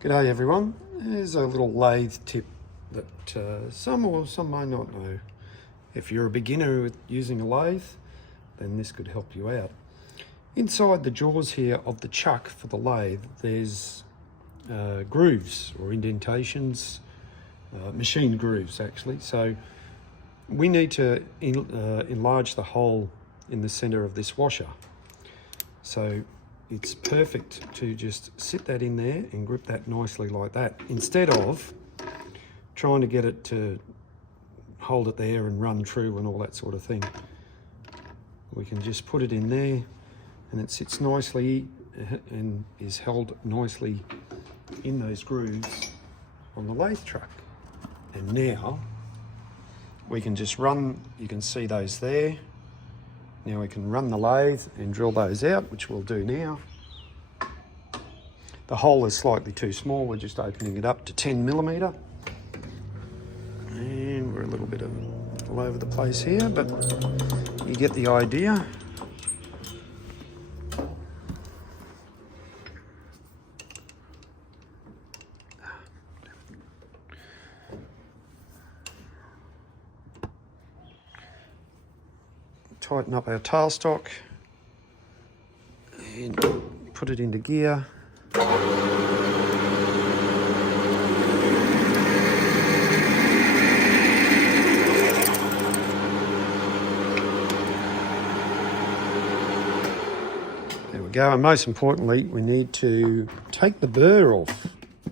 G'day everyone. Here's a little lathe tip that some may not know. If you're a beginner with using a lathe, then this could help you out. Inside the jaws here of the chuck for the lathe, there's grooves or indentations, machine grooves actually. So we need to enlarge the hole in the center of this washer. So it's perfect to just sit that in there and grip that nicely like that, instead of trying to get it to hold it there and run through and all that sort of thing. We can just put it in there and it sits nicely and is held nicely in those grooves on the lathe truck. And now we can just run, you can see those there. Now we can run the lathe and drill those out, which we'll do now. The hole is slightly too small, we're just opening it up to 10mm. And we're a little bit all over the place here, but you get the idea. Tighten up our tailstock and put it into gear. There we go, and most importantly we need to take the burr off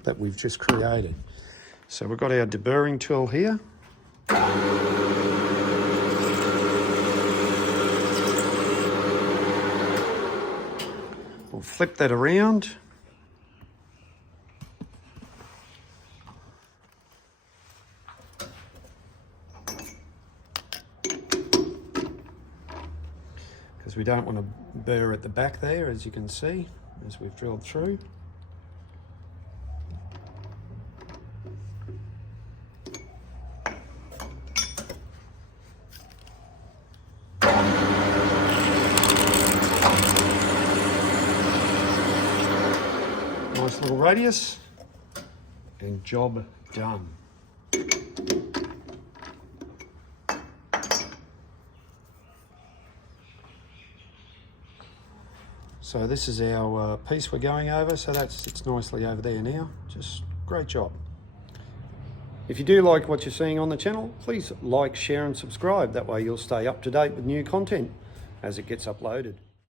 that we've just created. So we've got our deburring tool here. We'll flip that around. Because we don't want to burr at the back there, as you can see, as we've drilled through. Nice little radius, and job done. So this is our piece we're going over, so that sits nicely over there now. Just great job. If you do like what you're seeing on the channel, please like, share and subscribe. That way you'll stay up to date with new content as it gets uploaded.